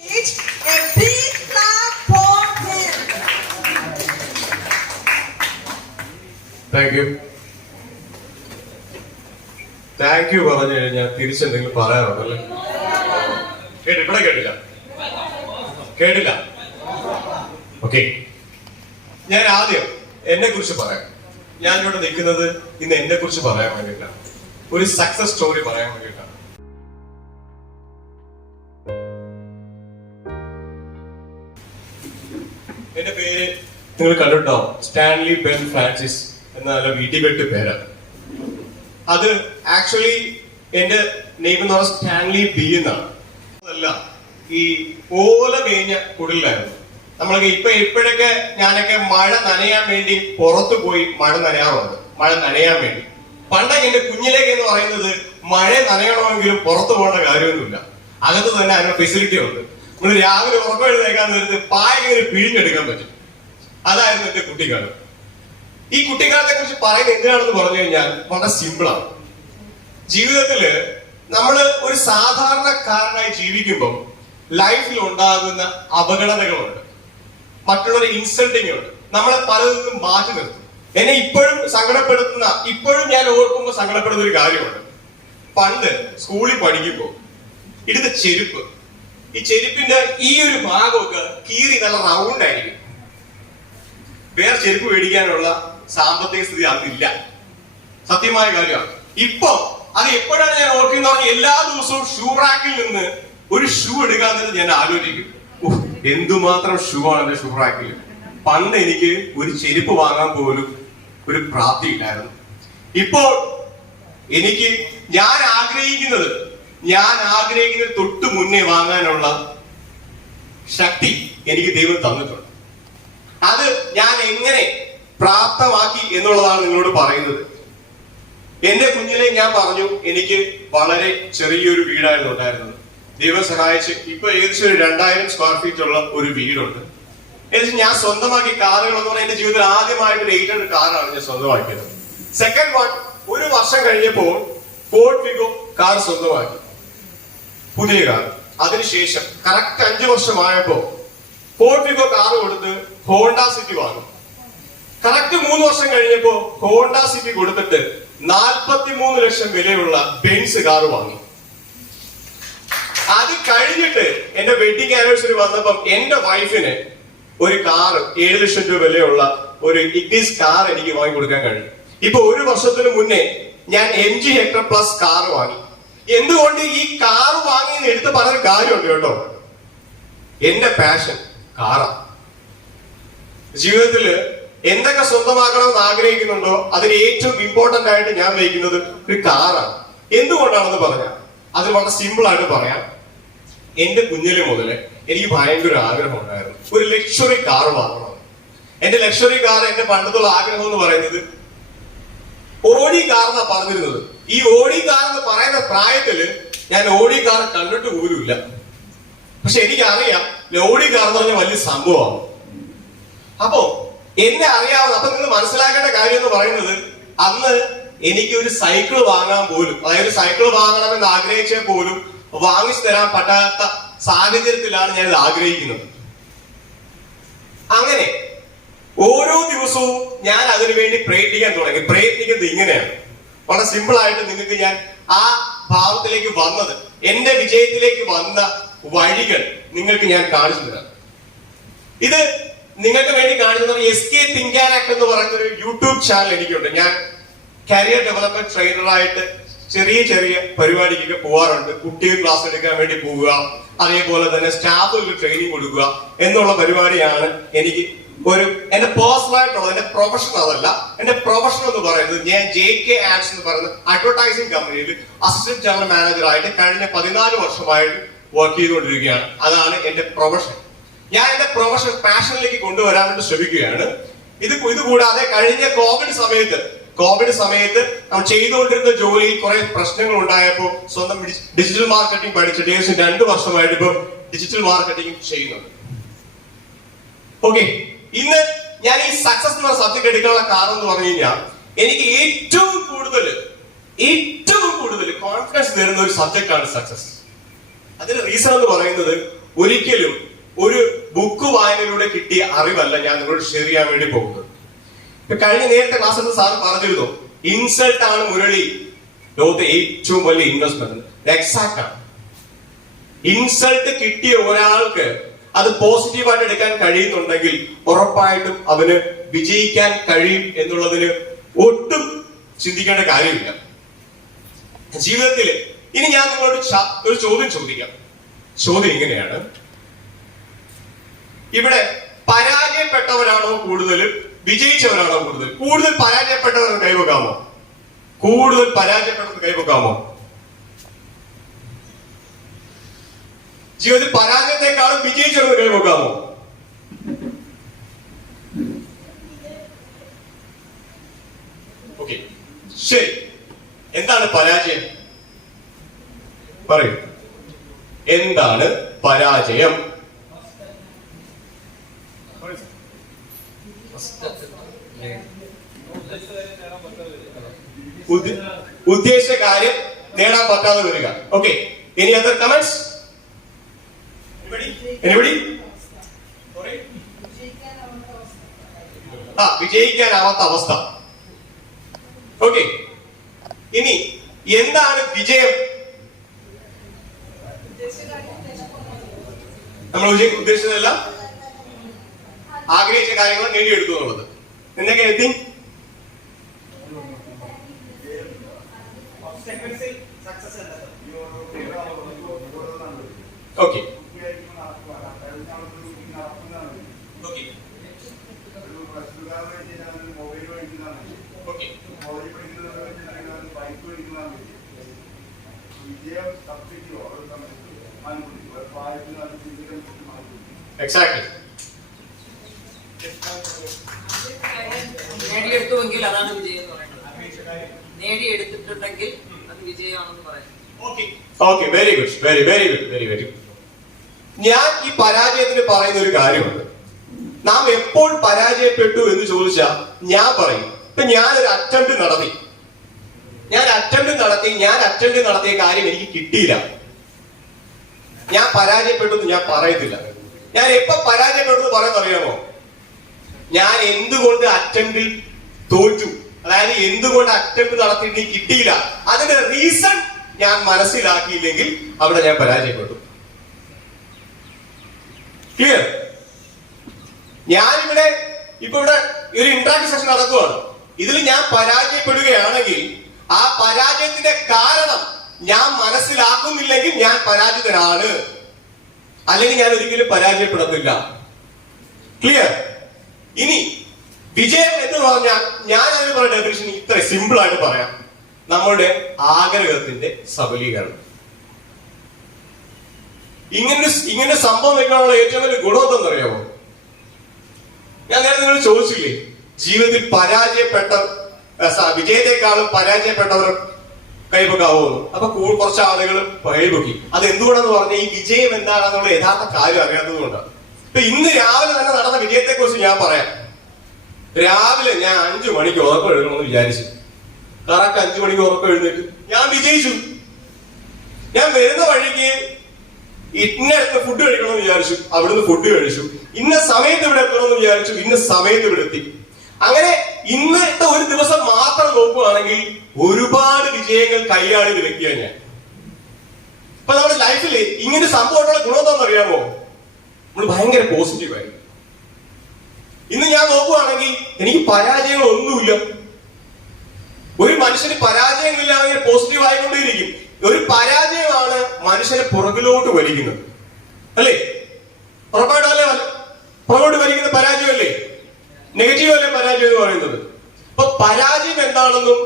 A big clap for him. Thank you. Thank you പറഞ്ഞു കഴിഞ്ഞാൽ തിരിച്ചെന്തെങ്കിലും പറയാറുണ്ടല്ലേ? കേട്ടില്ല. ഓക്കെ, ഞാൻ ആദ്യം എന്നെ കുറിച്ച് പറയാം. ഞാൻ ഇവിടെ നിൽക്കുന്നത് ഇന്ന് എന്നെ കുറിച്ച് പറയാൻ വേണ്ടിയിട്ടാണ്, ഒരു സക്സസ് സ്റ്റോറി പറയാൻ വേണ്ടിയിട്ടാണ്. എന്റെ പേര് നിങ്ങൾ കണ്ടിട്ടോ, സ്റ്റാൻലി ബെൻ ഫ്രാൻസിസ് എന്ന നല്ല വീട്ടിൽപ്പെട്ട് പേരാണ്. അത് ആക്ച്വലി എന്റെ നെയിം എന്ന് പറഞ്ഞാൽ സ്റ്റാൻലി ബി എന്നാണ്. അതല്ല, ഈ ഓല മേഞ്ഞ കുടിലായിരുന്നു. നമ്മളൊക്കെ ഇപ്പോഴൊക്കെ ഞാനൊക്കെ മഴ നനയാൻ വേണ്ടി പുറത്തു പോയി മഴ നനയാറുണ്ട്, മഴ നനയാൻ വേണ്ടി. പണ്ടൊക്കെ എന്റെ കുഞ്ഞിലേക്ക് എന്ന് പറയുന്നത് മഴ നനയണമെങ്കിലും പുറത്തു പോകേണ്ട കാര്യമൊന്നുമില്ല, അകത്ത് തന്നെ അതിനുള്ള ഫെസിലിറ്റി ഉണ്ട്. നമ്മൾ രാവിലെ ഉറപ്പെഴുതേക്കാൻ നേരത്ത് പായങ്ങനെ പിഴിഞ്ഞെടുക്കാൻ പറ്റും. അതായിരുന്നു എന്റെ കുട്ടിക്കാലം. ഈ കുട്ടിക്കാലത്തെ കുറിച്ച് പറയുന്നത് എന്തിനാണെന്ന് പറഞ്ഞു കഴിഞ്ഞാൽ വളരെ സിമ്പിളാണ്. ജീവിതത്തില് നമ്മള് ഒരു സാധാരണക്കാരനായി ജീവിക്കുമ്പോൾ ലൈഫിൽ ഉണ്ടാകുന്ന അപകടതകളുണ്ട്, മറ്റുള്ളവരെ ഇൻസൾട്ടിങ് ഉണ്ട്, നമ്മളെ പലതിനും മാറ്റി നിർത്തും. എന്നെ ഇപ്പോഴും സങ്കടപ്പെടുത്തുന്ന, ഇപ്പോഴും ഞാൻ ഓർക്കുമ്പോൾ സങ്കടപ്പെടുന്ന ഒരു കാര്യമുണ്ട്. പണ്ട് സ്കൂളിൽ പഠിക്കുമ്പോൾ ഇടുന്ന ചെരുപ്പ്, ഈ ചെരുപ്പിന്റെ ഈ ഒരു ഭാഗമൊക്കെ കീറി നല്ല റൗണ്ട് ആയിരിക്കും. വേറെ ചെരുപ്പ് മേടിക്കാനുള്ള സാമ്പത്തിക സ്ഥിതി അന്നില്ല, സത്യമായ കാര്യമാണ്. ഇപ്പൊ അത് എപ്പോഴാണ് ഞാൻ ഓർക്കുന്നത്, എല്ലാ ദിവസവും ഷൂ റാക്കിൽ നിന്ന് ഒരു ഷൂ എടുക്കാൻ തന്നെ ഞാൻ ആലോചിക്കും, എന്തുമാത്രം ഷൂ ആണ് എന്റെ ഷൂ റാക്കിൽ. പണ്ട് എനിക്ക് ഒരു ചെരുപ്പ് വാങ്ങാൻ പോലും ഒരു പ്രാപ്തി ഇല്ലായിരുന്നു. ഇപ്പോൾ എനിക്ക് ഞാൻ ആഗ്രഹിക്കുന്നത് തൊട്ട് മുന്നേ വാങ്ങാനുള്ള ശക്തി എനിക്ക് ദൈവം തന്നിട്ടുണ്ട്. അത് ഞാൻ എങ്ങനെ പ്രാപ്തമാക്കി എന്നുള്ളതാണ് നിങ്ങളോട് പറയുന്നത്. എന്റെ കുഞ്ഞിലെ ഞാൻ പറഞ്ഞു, എനിക്ക് വളരെ ചെറിയൊരു വീടായിരുന്നു ഉണ്ടായിരുന്നത്. ദൈവം സഹായിച്ച് ഇപ്പൊ ഏകദേശം ഒരു 2000 സ്ക്വയർ ഫീറ്റ് ഉള്ള ഒരു വീടുണ്ട്. ഏകദേശം ഞാൻ സ്വന്തമാക്കി കാറുകൾ എന്ന് പറഞ്ഞാൽ എന്റെ ജീവിതത്തിൽ ആദ്യമായിട്ട് ഒരു 800 കാറാണ് ഞാൻ സ്വന്തമാക്കിയത്. സെക്കൻഡ് വൺ, ഒരു വർഷം കഴിഞ്ഞപ്പോൾ ഫോർഡ് ഫിഗോ കാർ സ്വന്തമാക്കി, പുതിയ കാർ. അതിനുശേഷം കറക്റ്റ് 5 വർഷമായപ്പോ ഫോർഡ് ഫിഗോ കാർ കൊടുത്ത് ഹോണ്ട സിറ്റി വാങ്ങി. കറക്റ്റ് 3 വർഷം കഴിഞ്ഞപ്പോ ഹോണ്ട സിറ്റി കൊടുത്തിട്ട് 43 ലക്ഷം വിലയുള്ള ബെൻസ് കാർ വാങ്ങി. അത് കഴിഞ്ഞിട്ട് എന്റെ വെഡിങ് ആനിവേഴ്സറി വന്നപ്പം എന്റെ വൈഫിന് ഒരു കാർ 7 ലക്ഷം രൂപ വിലയുള്ള ഒരു ഇഗ്നിസ് കാർ എനിക്ക് വാങ്ങി കൊടുക്കാൻ കഴിഞ്ഞു. ഇപ്പൊ 1 വർഷത്തിന് മുന്നേ ഞാൻ MG ഹെക്ടർ പ്ലസ് കാർ വാങ്ങി. എന്തുകൊണ്ട് ഈ കാർ വാങ്ങിയെന്ന് എടുത്ത് പറഞ്ഞ കാര്യമുണ്ട് കേട്ടോ. എന്റെ പാഷൻ കാറാണ്. ജീവിതത്തില് എന്തൊക്കെ സ്വന്തമാക്കണമെന്ന് ആഗ്രഹിക്കുന്നുണ്ടോ അതിന് ഏറ്റവും ഇമ്പോർട്ടന്റ് ആയിട്ട് ഞാൻ വയ്ക്കുന്നത് ഒരു കാറാണ്. എന്തുകൊണ്ടാണെന്ന് പറഞ്ഞാൽ അത് വളരെ സിമ്പിൾ ആയിട്ട് പറയാം. എന്റെ കുഞ്ഞിലെ മുതല് എനിക്ക് ഭയങ്കര ആഗ്രഹം ഉണ്ടായിരുന്നു ഒരു ലക്ഷറി കാർ വാങ്ങണം. എന്റെ ലക്ഷറി കാർ, എന്റെ പണ്ടത്തുള്ള ആഗ്രഹം എന്ന് പറയുന്നത് ഓഡി കാർ എന്നാ പറഞ്ഞിരുന്നത്. ഈ ഓഡി കാർ എന്ന് പറയുന്ന പ്രായത്തില് ഞാൻ ഓഡി കാർ കണ്ടിട്ട് പോലുമില്ല. പക്ഷെ എനിക്കറിയാം ഓഡി കാർ എന്ന് പറഞ്ഞാൽ വലിയ സംഭവമാണ്. അപ്പോ എന്നെ അറിയാവുന്ന, അപ്പൊ നിങ്ങൾ മനസ്സിലാക്കേണ്ട കാര്യം എന്ന് പറയുന്നത്, അന്ന് എനിക്ക് ഒരു സൈക്കിൾ വാങ്ങാൻ പോലും, അതായത് സൈക്കിൾ വാങ്ങണമെന്ന് ആഗ്രഹിച്ചാൽ പോലും വാങ്ങിച്ചു തരാൻ പറ്റാത്ത സാഹചര്യത്തിലാണ് ഞാൻ ഇത് ആഗ്രഹിക്കുന്നത്. അങ്ങനെ ഓരോ ദിവസവും ഞാൻ അതിനു വേണ്ടി പ്രയത്നിക്കാൻ തുടങ്ങി. പ്രയത്നിക്കുന്നത് ഇങ്ങനെയാണ്, വളരെ സിമ്പിൾ ആയിട്ട് നിങ്ങൾക്ക് ഞാൻ ആ ഭാവത്തിലേക്ക് വന്നത്, എന്റെ വിജയത്തിലേക്ക് വന്ന വഴികൾ നിങ്ങൾക്ക് ഞാൻ കാണിച്ചു തരാം. ഇത് നിങ്ങൾക്ക് വേണ്ടി കാണിക്കുന്നത് SK Think and Act എന്ന് പറയുന്ന ഒരു യൂട്യൂബ് ചാനൽ എനിക്കുണ്ട്. ഞാൻ കരിയർ ഡെവലപ്മെന്റ് ട്രെയിനറായിട്ട് ചെറിയ ചെറിയ പരിപാടിക്കൊക്കെ പോവാറുണ്ട്. കുട്ടികൾ ക്ലാസ് എടുക്കാൻ വേണ്ടി പോവുക, അതേപോലെ തന്നെ സ്റ്റാഫുകൾക്ക് ട്രെയിനിങ് കൊടുക്കുക എന്നുള്ള പരിപാടിയാണ് എനിക്ക് എന്റെ പേഴ്സണൽ ആയിട്ടുള്ള, എന്റെ പ്രൊഫഷൻ അതല്ല. എന്റെ പ്രൊഫഷൻ എന്ന് പറയുന്നത്, ഞാൻ JK Ads എന്ന് പറയുന്ന അഡ്വർടൈസിംഗ് കമ്പനിയിൽ അസിസ്റ്റന്റ് ജനറൽ മാനേജർ ആയിട്ട് കഴിഞ്ഞ 14 വർഷമായിട്ട് വർക്ക് ചെയ്തുകൊണ്ടിരിക്കുകയാണ്. അതാണ് എന്റെ പ്രൊഫഷൻ. ഞാൻ എന്റെ പ്രൊഫഷൻ പാഷനിലേക്ക് കൊണ്ടുവരാൻ വേണ്ടി ശ്രമിക്കുകയാണ്. ഇതുകൂടാതെ കഴിഞ്ഞ കോവിഡ് സമയത്ത് നമ്മൾ ചെയ്തുകൊണ്ടിരുന്ന ജോലിയിൽ കുറെ പ്രശ്നങ്ങൾ ഉണ്ടായപ്പോൾ സ്വന്തം ഡിജിറ്റൽ മാർക്കറ്റിംഗ് പഠിച്ചിട്ട് ഏകദേശം 2 വർഷമായിട്ട് ഇപ്പൊ ഡിജിറ്റൽ മാർക്കറ്റിംഗ് ചെയ്യുന്നുണ്ട്. ഓക്കെ, ഇന്ന് ഞാൻ ഈ സക്സസ് എന്ന സബ്ജക്ട് എടുക്കാനുള്ള കാരണം എന്ന് പറഞ്ഞു കഴിഞ്ഞാൽ, എനിക്ക് ഏറ്റവും കൂടുതൽ കോൺഫിഡൻസ് തരുന്ന ഒരു സബ്ജക്ട് ആണ് സക്സസ്. അതിന്റെ റീസൺ എന്ന് പറയുന്നത്, ഒരിക്കലും ഒരു ബുക്ക് വായനയിലൂടെ കിട്ടിയ അറിവല്ല ഞാൻ നിങ്ങളോട് ഷെയർ ചെയ്യാൻ വേണ്ടി പോകുന്നത്. ഇപ്പൊ കഴിഞ്ഞ നേരത്തെ ക്ലാസ്സിൽ സാർ പറഞ്ഞിരുന്നു, ഇൻസൾട്ട് ആണ് മുരളി ലോകത്തെ ഏറ്റവും വലിയ ഇൻവെസ്റ്റ്മെന്റ്. എക്സാക്ട് ആണ്. ഇൻസൾട്ട് കിട്ടിയ ഒരാൾക്ക് അത് പോസിറ്റീവായിട്ട് എടുക്കാൻ കഴിയുന്നുണ്ടെങ്കിൽ ഉറപ്പായിട്ടും അവന് വിജയിക്കാൻ കഴിയും എന്നുള്ളതിന് ഒട്ടും ചിന്തിക്കേണ്ട കാര്യമില്ല ജീവിതത്തില്. ഇനി ഞാൻ നിങ്ങളോട് ഒരു ചോദ്യം ചോദിക്കാം. ചോദ്യം ഇങ്ങനെയാണ്: ഇവിടെ പരാജയപ്പെട്ടവരാണോ കൂടുതൽ, വിജയിച്ചവരാണോ കൂടുതൽ? കൂടുതൽ പരാജയപ്പെട്ടവർ കൈവെക്കാമോ? കൂടുതൽ പരാജയപ്പെട്ടവർ കൈവെക്കാമോ? ജീവിതത്തിൽ പരാജയത്തെക്കാളും വിജയിച്ചവർ കൈവെക്കാമോ? ഓക്കെ, ശരി. എന്താണ് പരാജയം? പറയൂ, എന്താണ് പരാജയം? ഉദ്ദേശിച്ച കാര്യം നേടാൻ പറ്റാതെ വരിക. Okay, any other comments? Anybody? വിജയിക്കാനാവാത്ത അവസ്ഥ. ഓക്കെ, ഇനി എന്താണ് വിജയം? നമ്മൾ ഉദ്ദേശിച്ചതെല്ലാം ആഗ്രഹിച്ച കാര്യങ്ങൾ നേടിയെടുത്തു എന്നുള്ളത്. എന്തൊക്കെ എനിത്തിങ്? Okay, exactly. നേടിയെടുത്തുവെങ്കിൽ അതാണ് വിജയം എന്ന് പറയുന്നത്. നേടിയെടുത്തിട്ടുണ്ടെങ്കിൽ അത് വിജയമാണെന്ന് പറയുന്നത്. Okay, very good, very very good, very very good. ഞാൻ ഈ പരാജയത്തിന് പറയുന്ന ഒരു കാര്യമുണ്ട്. നാം എപ്പോൾ പരാജയപ്പെട്ടു എന്ന് ചോദിച്ചാൽ ഞാൻ പറയും, ഇപ്പൊ ഞാനൊരു അറ്റംപ്റ്റ് നടത്തി, ഞാൻ അറ്റംപ്റ്റ് നടത്തിയ കാര്യം എനിക്ക് കിട്ടിയില്ല, ഞാൻ പരാജയപ്പെട്ടു എന്ന് ഞാൻ പറയത്തില്ല. ഞാൻ എപ്പോ പരാജയപ്പെട്ടു എന്ന് പറയുന്നത് അറിയാമോ? ഞാൻ എന്തുകൊണ്ട് അറ്റംപ്റ്റിൽ തോറ്റു, അതായത് എന്തുകൊണ്ട് അറ്റംപ്റ്റ് നടത്തിയിട്ട് എനിക്ക് കിട്ടിയില്ല, അതിന്റെ റീസൺ ഞാൻ മനസ്സിലാക്കിയില്ലെങ്കിൽ അവിടെ ഞാൻ പരാജയപ്പെട്ടു. ക്ലിയർ? ഞാനിവിടെ ഇപ്പൊ ഇവിടെ ഒരു ഇന്ററാക്ഷൻ സെഷൻ നടക്കുകയാണ്. ഇതിൽ ഞാൻ പരാജയപ്പെടുകയാണെങ്കിൽ ആ പരാജയത്തിന്റെ കാരണം ഞാൻ മനസ്സിലാക്കുന്നില്ലെങ്കിൽ ഞാൻ പരാജിതനാണ്, അല്ലെങ്കിൽ ഞാൻ ഒരിക്കലും പരാജയപ്പെടത്തില്ല. ക്ലിയർ? ഇനി വിജയം എന്ന് പറഞ്ഞാൽ ഞാൻ അതിന് പറയുന്ന ഡെഫിനിഷൻ ഇത്ര സിമ്പിൾ ആയിട്ട് പറയാം: നമ്മളുടെ ആഗ്രഹത്തിന്റെ സബലീകരണം. ഇങ്ങനെ സംഭവം വെക്കാനുള്ള ഏറ്റവും വലിയ ഗുണം എന്താണെന്ന് അറിയാമോ? ഞാൻ നേരത്തെ നിങ്ങൾ ചോദിച്ചില്ലേ, ജീവിതത്തിൽ വിജയത്തെക്കാളും പരാജയപ്പെട്ടവർ കൈവെക്കാവോന്ന്. അപ്പൊ കുറച്ച് ആളുകൾ കൈവെക്കി. അത് എന്തുകൊണ്ടാന്ന് പറഞ്ഞാൽ ഈ വിജയം എന്താണെന്നുള്ള യഥാർത്ഥ കാര്യം അറിയാത്തത് കൊണ്ടാണ്. ഇപ്പൊ ഇന്ന് രാവിലെ തന്നെ നടന്ന വിജയത്തെ കുറിച്ച് ഞാൻ പറയാം. രാവിലെ ഞാൻ 5 മണിക്ക് ഉറക്കം എഴുതണമെന്ന് വിചാരിച്ചു. കറക്റ്റ് 5 മണിക്ക് ഉറക്കം എഴുന്നേറ്റ് ഞാൻ വിജയിച്ചു. ഞാൻ വരുന്ന വഴിക്ക് ഇന്നടുത്ത് ഫുഡ് കഴിക്കണമെന്ന് വിചാരിച്ചു, അവിടുന്ന് ഫുഡ് കഴിച്ചു. ഇന്ന സമയത്ത് ഇവിടെ എത്തണമെന്ന് വിചാരിച്ചു, ഇന്ന സമയത്ത് ഇവിടെ എത്തി. അങ്ങനെ ഇന്നത്തെ ഒരു ദിവസം മാത്രം നോക്കുകയാണെങ്കിൽ ഒരുപാട് വിജയങ്ങൾ കൈയാളിത് വെക്കുക ഞാൻ. ഇപ്പൊ നമ്മുടെ ലൈഫിൽ ഇങ്ങനെ സംഭവമുള്ള ഗുണം എന്താണെന്ന് അറിയാമോ? നമ്മൾ ഭയങ്കര പോസിറ്റീവായിരിക്കും. ഇന്ന് ഞാൻ നോക്കുകയാണെങ്കിൽ എനിക്ക് പരാജയങ്ങളൊന്നുമില്ല. ഒരു മനുഷ്യന് പരാജയങ്ങളില്ലാതെ പോസിറ്റീവ് ആയിക്കൊണ്ടേയിരിക്കും. ഒരു പരാജയമാണ് മനുഷ്യനെ പുറകിലോട്ട് വലിക്കുന്നത്, അല്ലേ? ഉറപ്പായിട്ടും അല്ലേ? പുറകോട്ട് വലിക്കുന്ന പരാജയമല്ലേ? നെഗറ്റീവ് അല്ലേ പരാജയം എന്ന് പറയുന്നത്? അപ്പൊ പരാജയം എന്താണെന്നും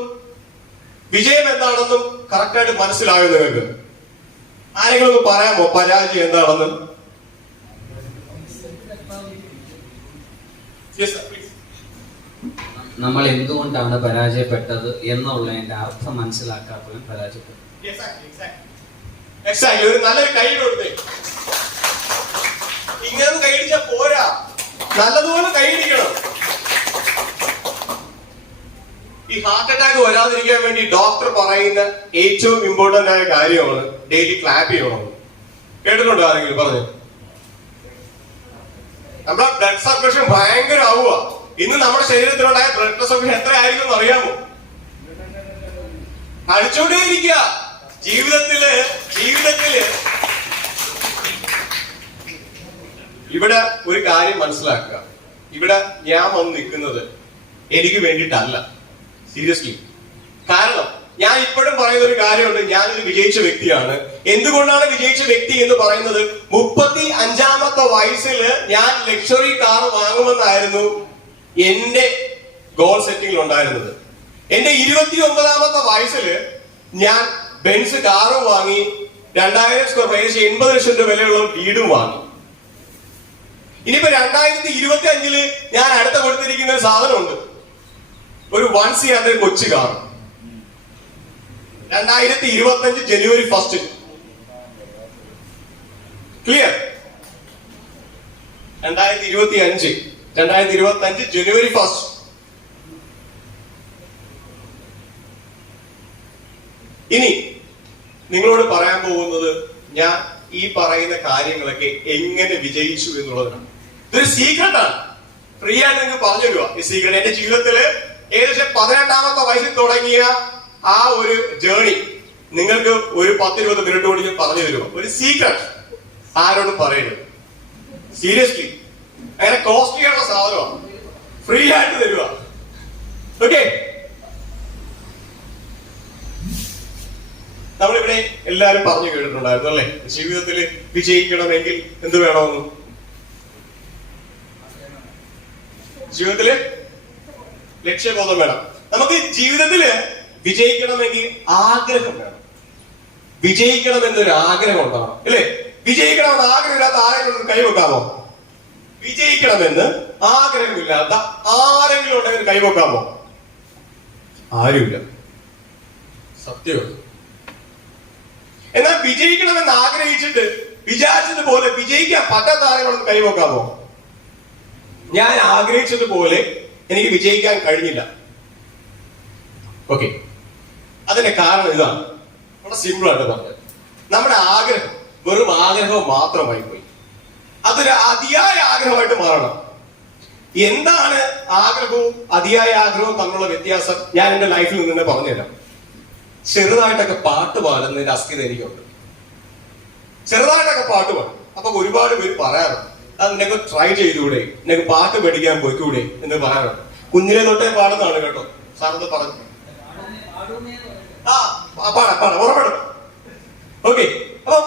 വിജയം എന്താണെന്നും കറക്റ്റായിട്ട് മനസ്സിലാകും നിങ്ങൾക്ക്? ആരെങ്കിലും ഒന്ന് പറയാമോ പരാജയം എന്താണെന്ന്? നമ്മൾ എന്തുകൊണ്ടാണ് പരാജയപ്പെട്ടത് എന്നുള്ളതിന്റെ അർത്ഥം മനസ്സിലാക്കാത്തവൻ പരാജയപ്പെട്ടു. ഒരു നല്ലൊരു കൈ കൊടുത്തേ. ഇങ്ങനെ കൈയടിച്ചാ പോരാ, നല്ലതുപോലെ കൈയടിക്കണം. ഈ ഹാർട്ട് അറ്റാക്ക് വരാതിരിക്കാൻ വേണ്ടി ഡോക്ടർ പറയുന്ന ഏറ്റവും ഇമ്പോർട്ടന്റ് ആയ കാര്യമാണ് ഡെയിലി ക്ലാപ്പ് ചെയ്യണം. കേട്ടിട്ടുണ്ടോ ആരെങ്കിലും പറഞ്ഞു? ബ്ലഡ് സർക്കുലേഷൻ ഭയങ്കര ആവുക. ഇന്ന് നമ്മുടെ ശരീരത്തിലുണ്ടായ ബ്ലഡ് സർക്കുലേഷൻ എത്ര ആയിരിക്കും എന്ന് അറിയാമോ? അടിച്ചോണ്ടേയിരിക്കുക. ജീവിതത്തില് ഇവിടെ ഒരു കാര്യം മനസ്സിലാക്കുക. ഇവിടെ ഞാൻ വന്ന് നിൽക്കുന്നത് എനിക്ക് വേണ്ടിയിട്ടല്ല, സീരിയസ്ലി. കാരണം ഞാൻ ഇപ്പോഴും പറയുന്ന ഒരു കാര്യമുണ്ട്, ഞാനൊരു വിജയിച്ച വ്യക്തിയാണ്. എന്തുകൊണ്ടാണ് വിജയിച്ച വ്യക്തി എന്ന് പറയുന്നത്? 35-ാമത്തെ വയസ്സിൽ ഞാൻ ലക്ഷറി കാർ വാങ്ങുമെന്നായിരുന്നു എന്റെ ഗോൾ സെറ്റിംഗിൽ ഉണ്ടായിരുന്നത്. എന്റെ 29-ാമത്തെ വയസ്സിൽ ഞാൻ ബെൻസ് കാറും വാങ്ങി, 2000 സ്ക്വയർ ഏകദേശം 80 ലക്ഷം രൂപ വിലയുള്ള വീടും വാങ്ങി. ഇനിയിപ്പോ 2025 ഞാൻ അടുത്ത കൊടുത്തിരിക്കുന്ന ഒരു സാധനമുണ്ട്, ഒരു 1 CR കൊച്ചു കാർ. 2025 ജനുവരി 1 ക്ലിയർ? 2025 ജനുവരി 1. ഇനി നിങ്ങളോട് പറയാൻ പോകുന്നത് ഞാൻ ഈ പറയുന്ന കാര്യങ്ങളൊക്കെ എങ്ങനെ വിജയിച്ചു എന്നുള്ളതാണ്. ഇതൊരു സീക്രട്ടാണ്. ഫ്രീ ആയിട്ട് നിങ്ങൾക്ക് പറഞ്ഞു തരുക ഈ സീക്രട്ട്. എന്റെ ജീവിതത്തില് ഏകദേശം 18-ാമത്തെ വയസ്സിൽ തുടങ്ങിയ ആ ഒരു ജേണി നിങ്ങൾക്ക് ഒരു 10-20 മിനിറ്റ് കൊണ്ട് ഞാൻ പറഞ്ഞു തരുക. ഒരു സീക്രട്ട് ആരോടും പറയരുത്, സീരിയസ്ലി. അങ്ങനെ കോസ്റ്റ്ലി ആയിട്ടുള്ള സാധനമാണ്, ഫ്രീ ആയിട്ട് തരുക. ഓക്കെ, നമ്മളിവിടെ എല്ലാരും പറഞ്ഞു കേട്ടിട്ടുണ്ടായിരുന്നു അല്ലെ, ജീവിതത്തിൽ വിജയിക്കണമെങ്കിൽ എന്ത് വേണമെന്ന്? ജീവിതത്തില് ലക്ഷ്യബോധം വേണം. നമുക്ക് ജീവിതത്തില് വിജയിക്കണമെങ്കിൽ ആഗ്രഹം വേണം. വിജയിക്കണം എന്നൊരു ആഗ്രഹം ഉണ്ടാവണം അല്ലെ? വിജയിക്കണമെന്ന് ആഗ്രഹമില്ലാത്ത ആരെങ്കിലും കൈവെക്കാമോ? വിജയിക്കണമെന്ന് ആഗ്രഹമില്ലാത്ത ആരെങ്കിലും ഉണ്ടെങ്കിൽ കൈവെക്കാമോ? ആരുമില്ല, സത്യമാണ്. എന്നാൽ വിജയിക്കണമെന്ന് ആഗ്രഹിച്ചിട്ട് വിചാരിച്ചതുപോലെ വിജയിക്കാൻ പറ്റാത്ത ആരെങ്കിലും കൈവെക്കാമോ? ഞാൻ ആഗ്രഹിച്ചതുപോലെ എനിക്ക് വിജയിക്കാൻ കഴിഞ്ഞില്ല. ഓക്കെ, അതിന്റെ കാരണം ഇതാണ്. വളരെ സിമ്പിൾ ആയിട്ട് പറഞ്ഞത്, നമ്മുടെ ആഗ്രഹം വെറും ആഗ്രഹം മാത്രമായി പോയി. അതൊരു അതിയായ ആഗ്രഹമായിട്ട് മാറണം. എന്താണ് ആഗ്രഹവും അതിയായ ആഗ്രഹവും തമ്മിലുള്ള വ്യത്യാസം ഞാൻ എന്റെ ലൈഫിൽ നിന്ന് തന്നെ പറഞ്ഞുതരാം. ചെറുതായിട്ടൊക്കെ പാട്ട് പാടുന്നതിന്റെ അസ്ഥിത എനിക്കുണ്ട്. ചെറുതായിട്ടൊക്കെ പാട്ട് പാടും. അപ്പൊ ഒരുപാട് പേര് പറയാറുണ്ട്, അത് നിനക്ക് ട്രൈ ചെയ്തുകൂടെ, നിനക്ക് പാട്ട് പഠിക്കാൻ പോയിക്കൂടെ എന്ന് പറയാറുണ്ട്. കുഞ്ഞിലെ തൊട്ടേ പാടുന്നതാണ് കേട്ടോ, സാറത് പറഞ്ഞു. പാടാം ഉറപ്പാടും. ഓക്കെ, അപ്പൊ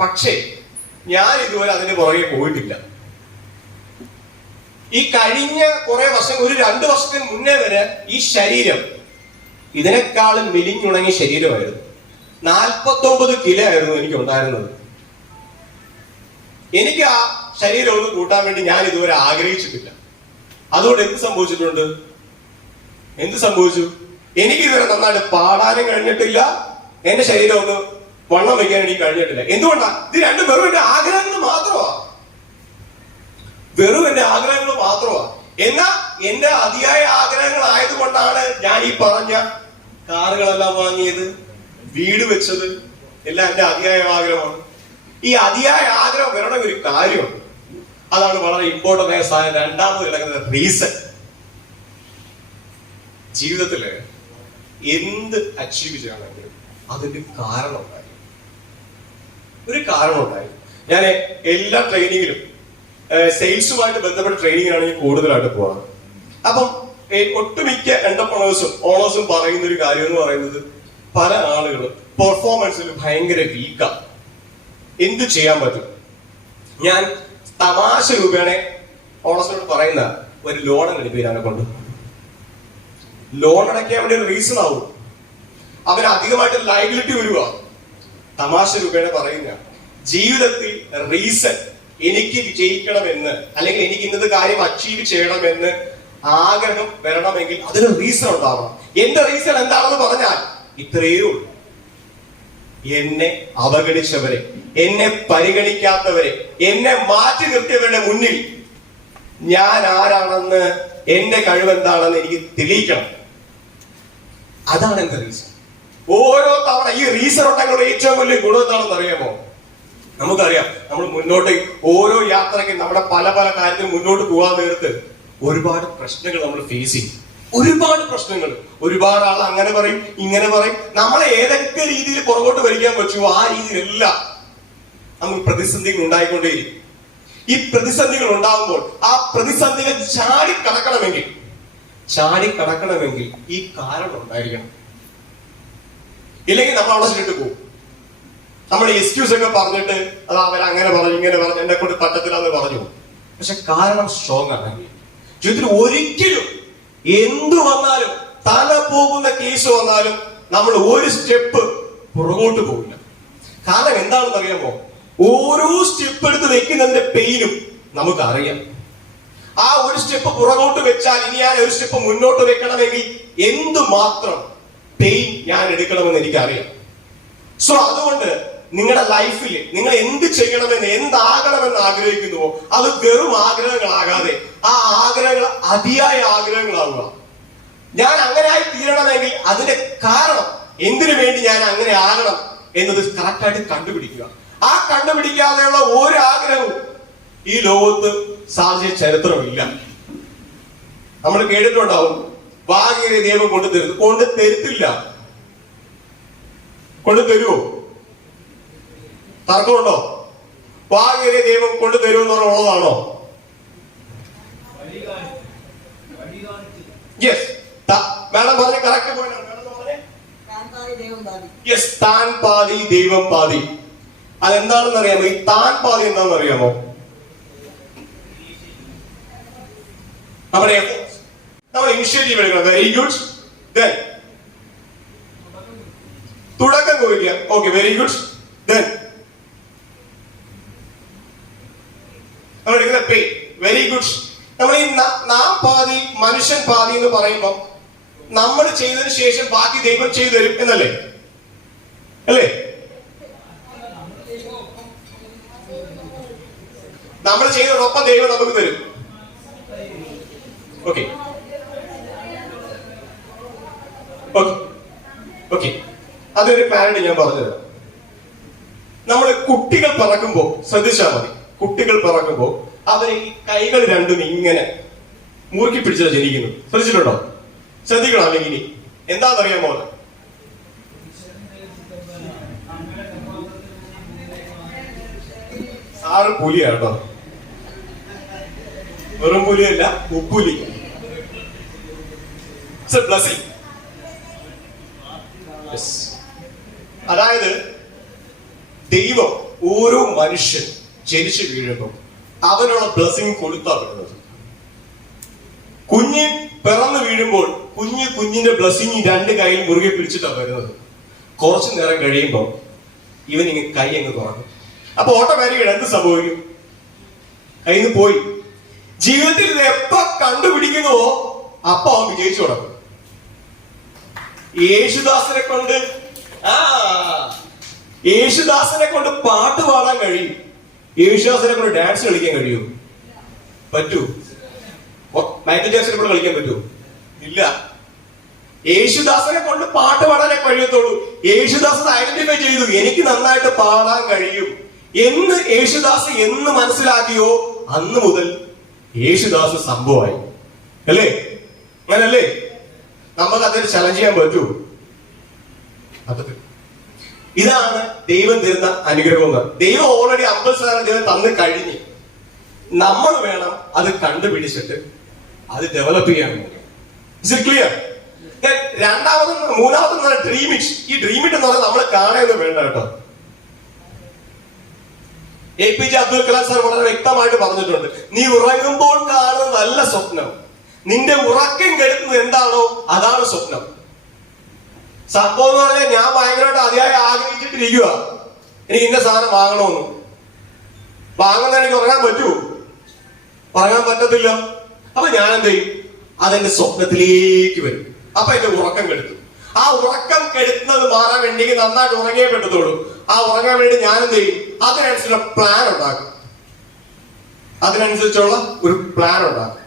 പക്ഷേ ഞാൻ ഇതുവരെ അതിന്റെ പുറകെ പോയിട്ടില്ല. ഈ കഴിഞ്ഞ കുറെ വർഷം, ഒരു 2 വർഷത്തിന് മുന്നേ വരെ ഈ ശരീരം ഇതിനേക്കാളും മെലിഞ്ഞുണങ്ങിയ ശരീരമായിരുന്നു. 49 കിലോ ആയിരുന്നു എനിക്ക് ഉണ്ടായിരുന്നത്. എനിക്ക് ആ ശരീരം ഒന്ന് കൂട്ടാൻ വേണ്ടി ഞാൻ ഇതുവരെ ആഗ്രഹിച്ചിട്ടില്ല. അതുകൊണ്ട് എന്ത് സംഭവിച്ചു? എനിക്ക് ഇതുവരെ നന്നായിട്ട് പാടാനും കഴിഞ്ഞിട്ടില്ല, എന്റെ ശരീരം ഒന്ന് വണ്ണം വയ്ക്കാൻ എനിക്ക് കഴിഞ്ഞിട്ടില്ല. എന്തുകൊണ്ടാ? ഇത് രണ്ടും വെറും എന്റെ ആഗ്രഹങ്ങൾ മാത്രമാ. എന്നാ എന്റെ അതിയായ ആഗ്രഹങ്ങൾ ആയതുകൊണ്ടാണ് ഞാൻ ഈ പറഞ്ഞ കാറുകളെല്ലാം വാങ്ങിയത്, വീട് വെച്ചത്, എല്ലാം എന്റെ അതിയായ ആഗ്രഹമാണ്. ഈ അതിയായ ആഗ്രഹം വരണമെങ്കിൽ ഒരു കാര്യമുണ്ട്, അതാണ് വളരെ ഇമ്പോർട്ടന്റ് ആയ സാധനം. രണ്ടാമത് കിടക്കുന്ന റീസൺ. ജീവിതത്തില് എന്ത് അച്ചീവ് ചെയ്യണമെങ്കിലും അതിന്റെ ഒരു കാരണം ഉണ്ടായി. ഞാൻ എല്ലാ ട്രെയിനിങ്ങിലും സെയിൽസുമായിട്ട് ബന്ധപ്പെട്ട ട്രെയിനിങ്ങിനാണ് ഞാൻ കൂടുതലായിട്ട് പോകാറ്. അപ്പം ഒട്ടുമിക്ക എന്റർപ്രണേഴ്സും ഓണേഴ്സും പറയുന്ന ഒരു കാര്യം എന്ന് പറയുന്നത്, പല ആളുകളും പെർഫോമൻസിൽ ഭയങ്കര വീക്കാണ്. എന്ത് ചെയ്യാൻ പറ്റും? ഞാൻ തമാശ രൂപേണ ഓണേഴ്സിനോട് പറയുന്ന ഒരു ലോൺ എടുപ്പിക്കാനെ കൊണ്ട്, ലോൺ അടയ്ക്കാൻ വേണ്ടി ഒരു റീസൺ ആവും. അവന് അധികമായിട്ട് ലയബിലിറ്റി വരുക. തമാശ രൂപേണ പറയുന്ന ജീവിതത്തിൽ റീസൺ, എനിക്ക് വിജയിക്കണമെന്ന് അല്ലെങ്കിൽ എനിക്ക് ഇന്നത്തെ കാര്യം അച്ചീവ് ചെയ്യണമെന്ന് ആഗ്രഹം വരണമെങ്കിൽ അതിന് റീസൺ ഉണ്ടാവണം. എന്റെ റീസൺ എന്താണെന്ന് പറഞ്ഞാൽ ഇത്രയേ ഉള്ളൂ. എന്നെ അവഗണിച്ചവരെ, എന്നെ പരിഗണിക്കാത്തവരെ, എന്നെ മാറ്റി നിർത്തിയവരുടെ മുന്നിൽ ഞാൻ ആരാണെന്ന്, എന്റെ കഴിവെന്താണെന്ന് എനിക്ക് തെളിയിക്കണം. അതാണ് എന്റെ റീസൺ. ഓരോ തവണ ഈ റീസൺ ഉണ്ടെങ്കിൽ ഏറ്റവും വലിയ ഗുണം എന്താണെന്ന് അറിയാമോ? നമുക്കറിയാം, നമ്മൾ മുന്നോട്ട് ഓരോ യാത്രയ്ക്ക് നമ്മുടെ പല പല കാര്യത്തിൽ മുന്നോട്ട് പോകാൻ നേരത്ത് ഒരുപാട് പ്രശ്നങ്ങൾ നമ്മൾ ഫേസ് ചെയ്യും. ഒരുപാട് പ്രശ്നങ്ങൾ, ഒരുപാട് ആൾ അങ്ങനെ പറയും, ഇങ്ങനെ പറയും. നമ്മളെ ഏതൊക്കെ രീതിയിൽ പുറകോട്ട് വലിക്കാൻ പറ്റുമോ ആ രീതിയിലെല്ലാം നമുക്ക് പ്രതിസന്ധികൾ ഉണ്ടായിക്കൊണ്ടേയിരിക്കും. ഈ പ്രതിസന്ധികൾ ഉണ്ടാകുമ്പോൾ ആ പ്രതിസന്ധികൾ ചാടിക്കടക്കണമെങ്കിൽ ഈ കാരണം ഉണ്ടായിരിക്കണം. ഇല്ലെങ്കിൽ നമ്മൾ അവിടെ ചെന്നിട്ട് പോകും. നമ്മൾ എക്സ്ക്യൂസ് ഒക്കെ പറഞ്ഞിട്ട് അത് അവരങ്ങനെ പറഞ്ഞു, ഇങ്ങനെ പറഞ്ഞു, എന്നെ കൊണ്ട് പറ്റത്തില്ലെന്ന് പറഞ്ഞു. പക്ഷെ കാരണം സ്ട്രോങ് ആണെങ്കിൽ ജീവിതത്തിൽ ഒരിക്കലും എന്തു വന്നാലും, തല പോകുന്ന കേസ് വന്നാലും നമ്മൾ ഒരു സ്റ്റെപ്പ് പുറകോട്ട് പോകില്ല. കാരണം എന്താണെന്ന് അറിയാമോ? ഓരോ സ്റ്റെപ്പ് എടുത്ത് വെക്കുന്നതിന്റെ പെയിനും നമുക്കറിയാം. ആ ഒരു സ്റ്റെപ്പ് പുറകോട്ട് വെച്ചാൽ ഇനി ഞാൻ ഒരു സ്റ്റെപ്പ് മുന്നോട്ട് വെക്കണമെങ്കിൽ എന്തുമാത്രം പെയിൻ ഞാൻ എടുക്കണമെന്ന് എനിക്കറിയാം. സോ അതുകൊണ്ട് നിങ്ങളുടെ ലൈഫിൽ നിങ്ങൾ എന്ത് ചെയ്യണമെന്ന്, എന്താകണമെന്ന് ആഗ്രഹിക്കുന്നുവോ അത് വെറും ആഗ്രഹങ്ങളാകാതെ ആ ആഗ്രഹങ്ങൾ അതിയായ ആഗ്രഹങ്ങളാവുക. ഞാൻ അങ്ങനെ ആയി തീരണമെങ്കിൽ അതിന്റെ കാരണം, എന്തിനു വേണ്ടി ഞാൻ അങ്ങനെ ആകണം എന്നത് കറക്റ്റായിട്ട് കണ്ടുപിടിക്കുക. ആ കണ്ടുപിടിക്കാതെയുള്ള ഒരു ആഗ്രഹവും ഈ ലോകത്ത് സാധിച്ച ചരിത്രമില്ല. നമ്മൾ കേട്ടിട്ടുണ്ടാവും, വാകേറിയ ദൈവം കൊണ്ട് തരത്തില്ല. കൊണ്ട് തരുമോ? തർക്കമുണ്ടോ? വാകേറിയ ദൈവം കൊണ്ട് തരുമെന്ന് ഉള്ളതാണോ? യെസ്, മാഡം പറഞ്ഞ കറക്റ്റ് പോയിന്റ്. യെസ്, താൻ പാതി ദൈവം പാതി. അതെന്താണെന്ന് അറിയാമോ? ഈ താൻ പാതി എന്താണെന്ന് അറിയാമോ? നമ്മൾ ഇനിഷ്യേറ്റീവ് എടുക്കണം. Very good. ദെൻ തുടക്കം കുറിക്കുക. Okay, very good. ദെൻ നമ്മൾ എടുക്കുന്ന പേ. Very good. നമ്മൾ ഈ നാം പാതി മനുഷ്യൻ പാതി എന്ന് പറയുമ്പോൾ നമ്മൾ ചെയ്തതിനു ശേഷം ബാക്കി ദൈവം ചെയ്തു തരും എന്നല്ലേ? അല്ലേ? നമ്മൾ ചെയ്തതിനൊപ്പം ദൈവം നമുക്ക് തരും. ഓക്കെ ഓക്കെ അതൊരു പാരന്റ് ഞാൻ പറഞ്ഞത്. നമ്മൾ കുട്ടികൾ പറക്കുമ്പോ ശ്രദ്ധിച്ചാൽ മതി. കുട്ടികൾ പറക്കുമ്പോ അവരെ ഈ കൈകൾ രണ്ടും ഇങ്ങനെ മുറുക്കി പിടിച്ചാൽ ജനിക്കുന്നു. ശ്രദ്ധിച്ചിട്ടുണ്ടോ? ശ്രദ്ധിക്കണം. അല്ലെങ്കിൽ ഇനി എന്താണെന്നറിയാമോ? സാറ് പുലിയാട്ടോ. വെറും പുലിയല്ല, ഉപ്പുലി. ബ്ലസ്സിംഗ്. അതായത് ദൈവം ഓരോ മനുഷ്യൻ ജനിച്ചു വീഴുമ്പോൾ അവനുള്ള ബ്ലസ്സിംഗ് കൊടുത്താ വരുന്നത്. കുഞ്ഞ് പിറന്നു വീഴുമ്പോൾ കുഞ്ഞിന്റെ ബ്ലസ്സിംഗ് രണ്ട് കൈയിൽ മുറുകെ പിടിച്ചിട്ടാണ് വരുന്നത്. കുറച്ചു നേരം കഴിയുമ്പോൾ ഇവൻ ഇങ്ങനെ കൈ അങ്ങ് തുറക്കും. അപ്പൊ ഓട്ടോമാറ്റിക്കായിട്ട് എന്ത് സംഭവിക്കും? കയ്യിൽ നിന്ന് പോയി. ജീവിതത്തിൽ ഇത് എപ്പോ കണ്ടുപിടിക്കുന്നുവോ അപ്പൊ അവൻ വിജയിച്ചു തുടങ്ങും. യേശുദാസിനെ കൊണ്ട് പാട്ട് പാടാൻ കഴിയും. യേശുദാസിനെ കൊണ്ട് ഡാൻസ് കളിക്കാൻ കഴിയൂ? പറ്റൂ? മൈക്കിൾ ജാക്സനെ കൊണ്ട് കളിക്കാൻ പറ്റൂ? ഇല്ല. യേശുദാസിനെ കൊണ്ട് പാട്ട് പാടാനേ കഴിയത്തുള്ളൂ. യേശുദാസ് ഐഡന്റിഫൈ ചെയ്തു, എനിക്ക് നന്നായിട്ട് പാടാൻ കഴിയും എന്ന് യേശുദാസ് എന്ന് മനസ്സിലാക്കിയോ അന്ന് മുതൽ യേശുദാസ് സംഭവമായി. അല്ലേ? അങ്ങനല്ലേ? നമുക്ക് അതിന് ചലഞ്ച് ചെയ്യാൻ പറ്റൂ? ഇതാണ് ദൈവം തരുന്ന അനുഗ്രഹം. ദൈവം ഓൾറെഡി 50% ദൈവം തന്നു കഴിഞ്ഞ്, നമ്മൾ വേണം അത് കണ്ടുപിടിച്ചിട്ട് അത് ഡെവലപ്പ് ചെയ്യാൻ. ക്ലിയർ? മൂന്നാമത് ഡ്രീം ഇറ്റ്. ഈ ഡ്രീം ഇറ്റ് എന്ന് പറഞ്ഞാൽ നമ്മൾ കാണുന്നത് വേണ്ട കേട്ടോ. APJ അബ്ദുൽ കലാം സാർ വളരെ വ്യക്തമായിട്ട് പറഞ്ഞിട്ടുണ്ട്, നീ ഉറങ്ങുമ്പോൾ കാണുന്ന നല്ല സ്വപ്നം, നിന്റെ ഉറക്കം കെടുത്തുന്നത് എന്താണോ അതാണ് സ്വപ്നം. സംഭവം എന്ന് പറഞ്ഞാൽ ഞാൻ ഭയങ്കരമായിട്ട് അതിയായി ആഗ്രഹിച്ചിട്ടിരിക്കുക, എനിക്ക് ഇന്ന സാധനം വാങ്ങണമെന്ന്. വാങ്ങുന്ന എനിക്ക് ഉറങ്ങാൻ പറ്റുമോ? ഉറങ്ങാൻ പറ്റത്തില്ല. അപ്പൊ ഞാൻ എന്ത് ചെയ്യും? അതെന്റെ സ്വപ്നത്തിലേക്ക് വരും. അപ്പൊ എന്റെ ഉറക്കം കെടുത്തു. ആ ഉറക്കം കെടുത്തുന്നത് മാറാൻ വേണ്ടി നന്നായിട്ട് ഉറങ്ങിയേ പറ്റത്തുള്ളൂ. ആ ഉറങ്ങാൻ വേണ്ടി ഞാൻ എന്ത് ചെയ്യും? അതിനനുസരിച്ചുള്ള പ്ലാൻ ഉണ്ടാക്കും. ഒരു പ്ലാൻ ഉണ്ടാക്കും.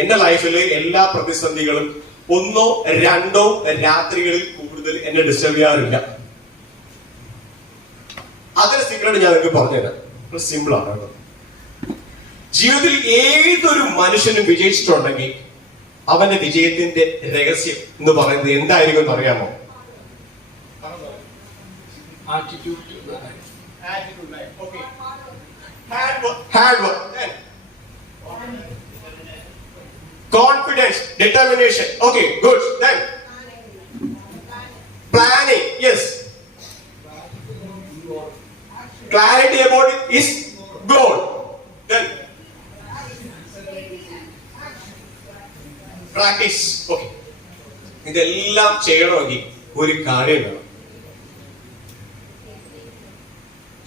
എന്റെ ലൈഫില് എല്ലാ പ്രതിസന്ധികളും 1 or 2 രാത്രികളിൽ കൂടുതൽ എന്നെ ഡിസ്റ്റർബ് ചെയ്യാറില്ല. അതിന് ആയിട്ട് ഞാൻ നിങ്ങൾക്ക് പറഞ്ഞുതരാം. സിമ്പിൾ ആണ് കേട്ടോ. ജീവിതത്തിൽ ഏതൊരു മനുഷ്യനും വിജയിച്ചിട്ടുണ്ടെങ്കിൽ അവന്റെ വിജയത്തിന്റെ രഹസ്യം എന്ന് പറയുന്നത് എന്തായിരിക്കും എന്ന് അറിയാമോ? Hard work, confidence, determination. Okay, good. Then planning, yes. Clarity about it is goal. Then practice. Okay, ഇതെല്ലാം ചെയ്യണമെങ്കിൽ ഒരു കാര്യം വേണം.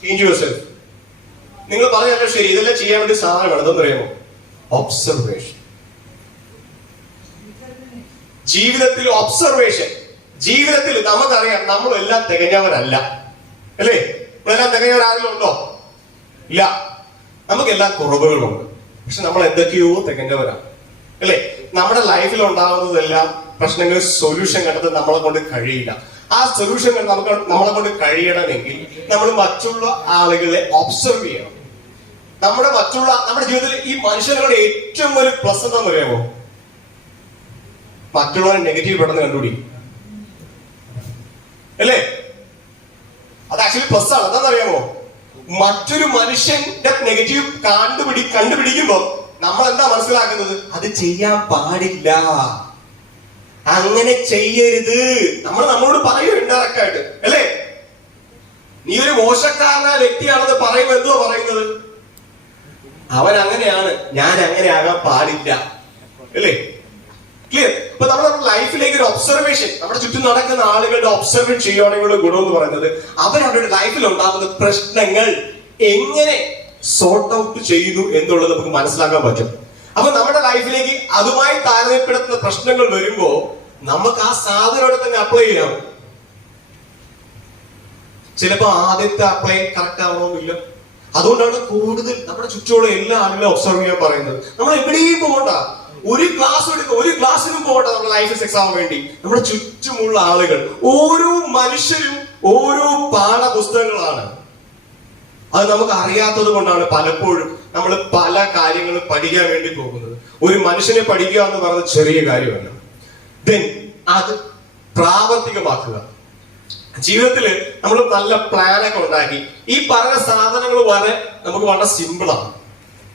Change your self. നിങ്ങൾ പറഞ്ഞല്ലോ ശരി, ഇതെല്ലാം ചെയ്യാൻ വേണ്ടി സാധനം വേണം. എന്തെന്ന് അറിയാമോ? ഒബ്സർവേഷൻ. ജീവിതത്തിൽ ഒബ്സർവേഷൻ. ജീവിതത്തിൽ നമുക്കറിയാം നമ്മളെല്ലാം തികഞ്ഞവരല്ല, അല്ലേ? നമ്മളെല്ലാം തികഞ്ഞവരാരെങ്കിലും ഉണ്ടോ? ഇല്ല. നമുക്കെല്ലാം കുറവുകളുണ്ട്. പക്ഷെ നമ്മൾ എന്തൊക്കെയോ തികഞ്ഞവരാണ്, അല്ലേ? നമ്മുടെ ലൈഫിൽ ഉണ്ടാകുന്നതെല്ലാം പ്രശ്നങ്ങൾ സൊല്യൂഷൻ കണ്ടെത്താൻ നമ്മളെ കൊണ്ട് കഴിയില്ല. ആ സൊല്യൂഷൻ നമ്മളെ കൊണ്ട് കഴിയണമെങ്കിൽ നമ്മൾ മറ്റുള്ള ആളുകളെ ഒബ്സർവ് ചെയ്യണം. നമ്മുടെ ജീവിതത്തിൽ ഈ മനുഷ്യരുടെ ഏറ്റവും വലിയ പ്ലസ് എന്താണെന്ന് അറിയാമോ? മറ്റുള്ളവരെ നെഗറ്റീവ് പെട്ടെന്ന് കണ്ടുപിടിക്കും, അല്ലേ? അത് ആക്ച്വലി പ്ലസ് ആണ്. എന്താണെന്നറിയാമോ? മറ്റൊരു മനുഷ്യന്റെ നെഗറ്റീവ് കണ്ടുപിടിക്കുമ്പോ നമ്മൾ എന്താ മനസ്സിലാക്കുന്നത്? അത് ചെയ്യാൻ പാടില്ല, അങ്ങനെ ചെയ്യരുത്. നമ്മളോട് പറയൂ ഇൻഡയറക്റ്റ് ആയിട്ട്, അല്ലേ? നീ ഒരു മോശക്കാരനായ വ്യക്തിയാണെന്ന് പറയുമ്പോൾ എന്തോ പറയുന്നത്? അവൻ അങ്ങനെയാണ്, ഞാൻ അങ്ങനെ ആകാൻ പാടില്ല, അല്ലേ? ക്ലിയർ? അപ്പൊ നമ്മുടെ ലൈഫിലേക്ക് ഒരു ഒബ്സർവേഷൻ, നമ്മുടെ ചുറ്റും നടക്കുന്ന ആളുകളുടെ ഒബ്സർവേഷൻ ചെയ്യുകയാണെങ്കിലുള്ള ഗുണം എന്ന് പറയുന്നത് അവരവരുടെ ലൈഫിൽ ഉണ്ടാകുന്ന പ്രശ്നങ്ങൾ എങ്ങനെ സോർട്ട് ഔട്ട് ചെയ്യുന്നു എന്നുള്ളത് നമുക്ക് മനസ്സിലാക്കാൻ പറ്റും. അപ്പൊ നമ്മുടെ ലൈഫിലേക്ക് അതുമായി താരതമ്യപ്പെടുത്തുന്ന പ്രശ്നങ്ങൾ വരുമ്പോ നമുക്ക് ആ സാധനം തന്നെ അപ്ലൈ ചെയ്യാം. ചിലപ്പോ ആദ്യത്തെ അപ്ലൈ കറക്റ്റ് ആവണമെന്നില്ല. അതുകൊണ്ടാണ് കൂടുതൽ നമ്മുടെ ചുറ്റുമുള്ള എല്ലാ ആളുകളെ ഒബ്സർവ് ചെയ്യാൻ പറയുന്നത്. നമ്മൾ എവിടെയും പോകണ്ട, ഒരു ക്ലാസ്സിനും പോകണ്ട നമ്മുടെ ലൈഫ് സെക്സ് ആവാൻ വേണ്ടി. നമ്മുടെ ചുറ്റുമുള്ള ആളുകൾ, ഓരോ മനുഷ്യരും ഓരോ പാഠപുസ്തകങ്ങളാണ്. അത് നമുക്ക് അറിയാത്തത് കൊണ്ടാണ് പലപ്പോഴും നമ്മൾ പല കാര്യങ്ങളും പഠിക്കാൻ വേണ്ടി പോകുന്നത്. ഒരു മനുഷ്യനെ പഠിക്കുക എന്ന് പറയുന്നത് ചെറിയ കാര്യമല്ല. ദെൻ അത് പ്രാവർത്തികമാക്കുക. ജീവിതത്തിൽ നമ്മൾ നല്ല പ്ലാനൊക്കെ ഉണ്ടാക്കി ഈ പറഞ്ഞ സാധനങ്ങൾ നമുക്ക് വളരെ സിമ്പിളാണ്.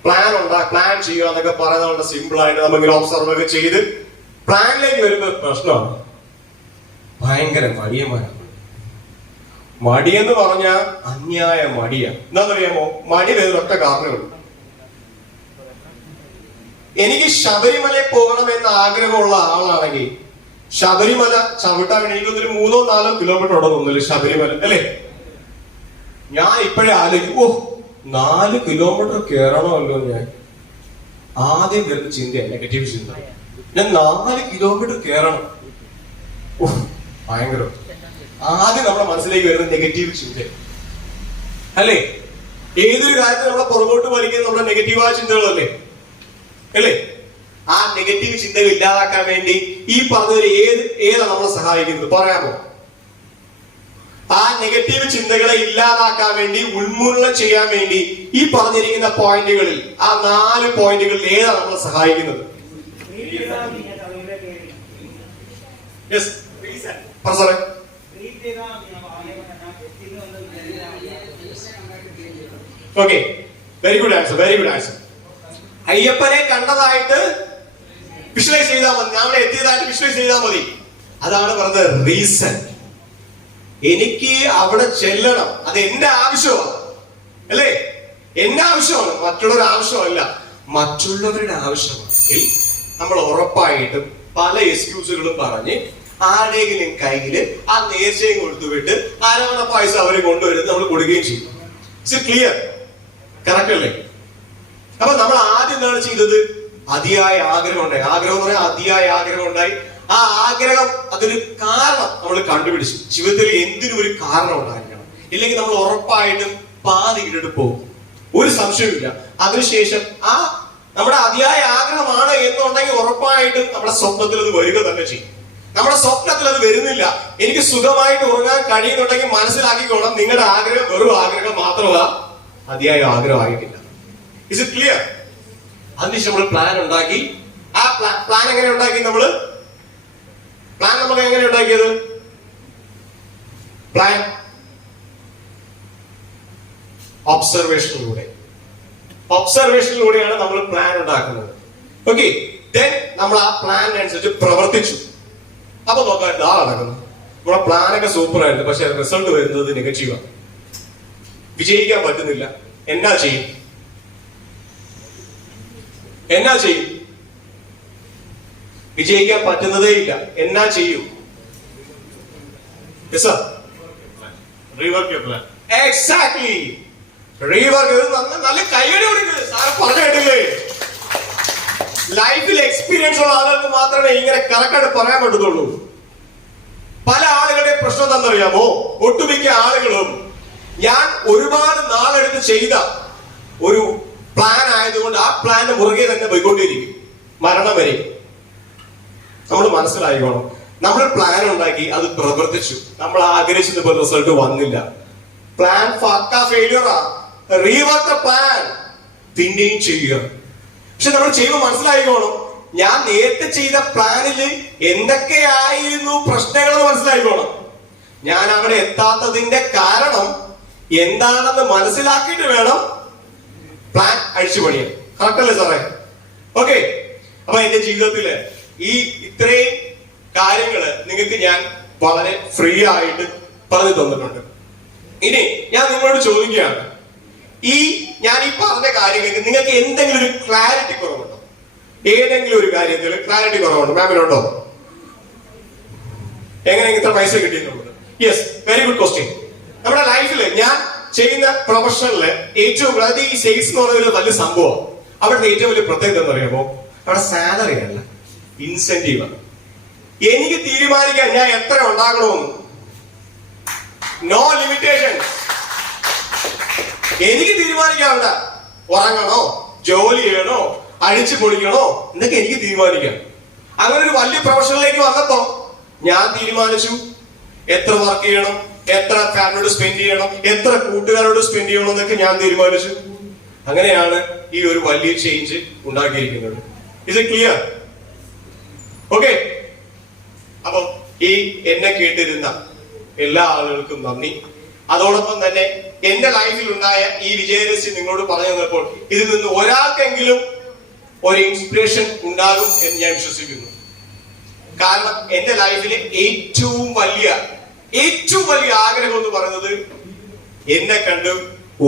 പ്ലാൻ ചെയ്യുക എന്നൊക്കെ പറയുന്നത് വളരെ സിമ്പിൾ ആയിട്ട് നമുക്ക് ഒബ്സർവ് ഒക്കെ ചെയ്ത് പ്ലാനിലേക്ക് വരുമ്പോൾ പ്രശ്നമാണ് ഭയങ്കര മടിയന്മാരാണ്. മടിയെന്ന് പറഞ്ഞാൽ അന്യായ മടിയാണ്. എന്താണെന്നറിയാമോ? മടി വേറൊറ്റ കാരണമുള്ളൂ. എനിക്ക് ശബരിമലയിൽ പോകണമെന്ന് ആഗ്രഹമുള്ള ആളാണെങ്കിൽ ശബരിമല ചവിട്ടാൻ വേണ്ടി എനിക്കൊന്നൊരു 3-4 കിലോമീറ്റർ ഉണ്ടെന്നൊന്നുമില്ല ശബരിമല, അല്ലേ? ഞാൻ ഇപ്പോഴേ ആലോചിക്കും, 4 കിലോമീറ്റർ കയറണമല്ലോ. ഞാൻ ആദ്യം വരുന്ന ചിന്തയാണ് നെഗറ്റീവ് ചിന്ത. ഞാൻ 4 കിലോമീറ്റർ കയറണം, ഭയങ്കര. ആദ്യം നമ്മുടെ മനസ്സിലേക്ക് വരുന്ന നെഗറ്റീവ് ചിന്ത, അല്ലേ? ഏതൊരു കാര്യത്തിൽ നമ്മളെ പുറകോട്ട് വലിക്കുന്ന നമ്മുടെ നെഗറ്റീവായ ചിന്തകളല്ലേ, അല്ലേ? ആ നെഗറ്റീവ് ചിന്തകൾ ഇല്ലാതാക്കാൻ വേണ്ടി ഈ പറഞ്ഞൊരു ഏതാ നമ്മളെ സഹായിക്കുന്നത് പറയാമോ? ആ നെഗറ്റീവ് ചിന്തകളെ ഇല്ലാതാക്കാൻ വേണ്ടി, ഉന്മൂലനം ചെയ്യാൻ വേണ്ടി ഈ പറഞ്ഞിരിക്കുന്ന പോയിന്റുകളിൽ, ആ 4 പോയിന്റുകളിൽ ഏതാ നമ്മളെ സഹായിക്കുന്നത്? Okay, very good answer, very good answer. അയ്യപ്പനെ കണ്ടതായിട്ട് വിഷ്വലൈസ് ചെയ്താൽ മതി, ഞാൻ അവിടെ എത്തിയതായിട്ട് വിഷ്വലൈസ് ചെയ്താൽ മതി. അതാണ് പറഞ്ഞത് റീസൺ. എനിക്ക് അവിടെ ചെല്ലണം, അത് എന്റെ ആവശ്യമാണ്, അല്ലേ? എന്റെ ആവശ്യമാണ്, മറ്റുള്ളവരുടെ ആവശ്യമല്ല. മറ്റുള്ളവരുടെ ആവശ്യമാണെങ്കിൽ നമ്മൾ ഉറപ്പായിട്ടും പല എക്സ്ക്യൂസുകളും പറഞ്ഞ് ആരുടെയെങ്കിലും കയ്യില് ആ നേർച്ചയും കൊടുത്തുവിട്ട് ആരാണ് പൈസ അവരെ കൊണ്ടുവരുന്നത് നമ്മൾ കൊടുക്കുകയും ചെയ്യും. ഇറ്റ്സ് ക്ലിയർ, കറക്റ്റ് അല്ലേ? അപ്പൊ നമ്മൾ ആദ്യം എന്താണ് ചെയ്തത്? അതിയായ ആഗ്രഹം ഉണ്ടായി. ആഗ്രഹം എന്ന് പറയാൻ അതിയായ ആഗ്രഹം ഉണ്ടായി. ആ ആഗ്രഹം, അതൊരു കാരണം നമ്മൾ കണ്ടുപിടിച്ചു. ജീവിതത്തിൽ എന്തിനും ഒരു കാരണം ഉണ്ടായിരിക്കണം, ഇല്ലെങ്കിൽ നമ്മൾ ഉറപ്പായിട്ടും പാതി ഇട്ടിട്ട് പോകും, ഒരു സംശയമില്ല. അതിനുശേഷം ആ നമ്മുടെ അതിയായ ആഗ്രഹമാണ് എന്നുണ്ടെങ്കിൽ ഉറപ്പായിട്ടും നമ്മുടെ സ്വപ്നത്തിൽ അത് വരിക തന്നെ ചെയ്യും. നമ്മുടെ സ്വപ്നത്തിൽ അത് വരുന്നില്ല. എനിക്ക് സുഖമായിട്ട് ഉറങ്ങാൻ കഴിയുന്നുണ്ടെങ്കിൽ മനസ്സിലാക്കിക്കോണം, നിങ്ങളുടെ ആഗ്രഹം വെറും ആഗ്രഹം മാത്രമല്ല, അതിയായ ആഗ്രഹമായിട്ടില്ല. Is it clear? അതിനുശേഷം നമ്മൾ പ്ലാൻ ഉണ്ടാക്കി. ആ പ്ലാൻ എങ്ങനെ ഉണ്ടാക്കി? നമ്മൾ എങ്ങനെ ഉണ്ടാക്കിയത്? പ്ലാൻ ഒബ്സർവേഷനിലൂടെയാണ് നമ്മൾ പ്ലാൻ ഉണ്ടാക്കുന്നത്. ഓക്കെ, ദെൻ നമ്മൾ ആ പ്ലാനിനനുസരിച്ച് പ്രവർത്തിച്ചു. അപ്പൊ നോക്കാൻ ഇതാ നടക്കുന്നു. നമ്മുടെ പ്ലാനൊക്കെ സൂപ്പർ ആയിരുന്നു, പക്ഷെ റിസൾട്ട് വരുന്നത് നെഗറ്റീവാണ്. വിജയിക്കാൻ പറ്റുന്നില്ല. എന്നാ ചെയ്യും? വിജയിക്കാൻ പറ്റുന്നതേ ഇല്ല. എന്നാ ചെയ്യും? Exactly, rework. നല്ല കൈയടി കൊടുക്കുന്നത് സാറ് പറഞ്ഞു കേട്ടില്ലേ? ലൈഫിൽ എക്സ്പീരിയൻസ് ഉള്ള ആളുകൾക്ക് മാത്രമേ ഇങ്ങനെ കറക്റ്റായിട്ട് പറയാൻ പറ്റത്തുള്ളൂ. പല ആളുകളുടെ പ്രശ്നം എന്താണെന്നറിയാമോ? ഒട്ടുമിക്ക ആളുകളും ഞാൻ ഒരുപാട് നാളെടുത്ത് ചെയ്ത ഒരു പ്ലാൻ ആയതുകൊണ്ട് ആ പ്ലാന്റെ മുറുകെ തന്നെ പോയിക്കൊണ്ടിരിക്കും മരണം വരെ. നമ്മൾ മനസ്സിലായിക്കോണം, നമ്മൾ പ്ലാൻ ഉണ്ടാക്കി, അത് പ്രവർത്തിച്ചു, നമ്മൾ ആഗ്രഹിച്ചതുപോലെ റിസൾട്ട് വന്നില്ല. പ്ലാൻ ഫെയിലിയറാ. റീവർക്ക് ദ പ്ലാൻ, പിന്നെയും ചെയ്യുക. പക്ഷെ നമ്മൾ ചെയ്യുമ്പോൾ മനസ്സിലായിക്കോണം, ഞാൻ നേരത്തെ ചെയ്ത പ്ലാനിൽ എന്തൊക്കെയായിരുന്നു പ്രശ്നങ്ങളെന്ന് മനസ്സിലായിക്കോണം. ഞാൻ അവിടെ എത്താത്തതിന്റെ കാരണം എന്താണെന്ന് മനസ്സിലാക്കിയിട്ട് വേണം പ്ലാൻ അഴിച്ചു പണിയാൻ. കറക്റ്റ് അല്ലേ സാറേ? ഓക്കെ, അപ്പൊ എന്റെ ജീവിതത്തില് ഈ ഇത്രയും കാര്യങ്ങള് നിങ്ങൾക്ക് ഞാൻ വളരെ ഫ്രീ ആയിട്ട് പറഞ്ഞു തന്നിട്ടുണ്ട്. ഇനി ഞാൻ നിങ്ങളോട് ചോദിക്കുകയാണ്, ഞാൻ ഈ പറഞ്ഞ കാര്യങ്ങൾക്ക് നിങ്ങൾക്ക് എന്തെങ്കിലും ഒരു ക്ലാരിറ്റി കുറവുണ്ടോ? ഏതെങ്കിലും ഒരു കാര്യത്തിൽ ക്ലാരിറ്റി കുറവുണ്ടോ? മാമിനുണ്ടോ? എങ്ങനെ ഇത്ര പൈസ കിട്ടിയെന്നുള്ളത്? Yes, very good question. നമ്മുടെ ലൈഫിൽ ഞാൻ ചെയ്യുന്ന പ്രൊഫഷനില് ഏറ്റവും, അതായത് ഈ സെയിൽസ് എന്ന് പറയുന്നത് വലിയ സംഭവം. അവിടുത്തെ ഏറ്റവും വലിയ പ്രത്യേകത എന്ന് പറയുമ്പോൾ അവിടെ സാലറി അല്ല, ഇൻസെന്റീവ് ആണ്. എനിക്ക് തീരുമാനിക്കാൻ ഞാൻ എത്ര ഉണ്ടാക്കണമെന്ന്. No limitation. എനിക്ക് തീരുമാനിക്കാറുണ്ട്, ഉറങ്ങണോ, ജോലി ചെയ്യണോ, അടിച്ചു പൊളിക്കണോ എന്നൊക്കെ എനിക്ക് തീരുമാനിക്കാം. അങ്ങനെ ഒരു വലിയ പ്രൊഫഷനിലേക്ക് വന്നപ്പോ ഞാൻ തീരുമാനിച്ചു എത്ര വർക്ക് ചെയ്യണം, എത്ര ഫാമിലിയോട് സ്പെൻഡ് ചെയ്യണം, എത്ര കൂട്ടുകാരോട് സ്പെൻഡ് ചെയ്യണം എന്നൊക്കെ ഞാൻ തീരുമാനിച്ചു. അങ്ങനെയാണ് ഈ ഒരു വലിയ ചേഞ്ച് ഉണ്ടാക്കിയിരിക്കുന്നത്. Is it clear? ഓക്കെ, അപ്പൊ ഈ എന്നെ കേട്ടിരുന്ന എല്ലാ ആളുകൾക്കും നന്ദി. അതോടൊപ്പം തന്നെ എന്റെ ലൈഫിൽ ഉണ്ടായ ഈ വിജയരഹസ്യം നിങ്ങളോട് പറഞ്ഞു തന്നപ്പോൾ ഇതിൽ നിന്ന് ഒരാൾക്കെങ്കിലും ഒരു ഇൻസ്പിറേഷൻ ഉണ്ടാകും എന്ന് ഞാൻ വിശ്വസിക്കുന്നു. കാരണം എന്റെ ലൈഫിലെ ഏറ്റവും വലിയ ആഗ്രഹം എന്ന് പറയുന്നത് എന്നെ കണ്ട്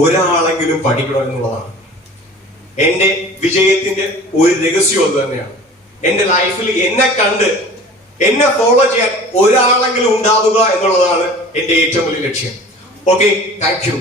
ഒരാളെങ്കിലും പഠിക്കണം എന്നുള്ളതാണ്. എന്റെ വിജയത്തിന്റെ ഒരു രഹസ്യം അത് തന്നെയാണ്. എന്റെ ലൈഫിൽ എന്നെ കണ്ട് എന്നെ ഫോളോ ചെയ്യാൻ ഒരാളെങ്കിലും ഉണ്ടാവുക എന്നുള്ളതാണ് എന്റെ ഏറ്റവും വലിയ ലക്ഷ്യം. Okay, thank you.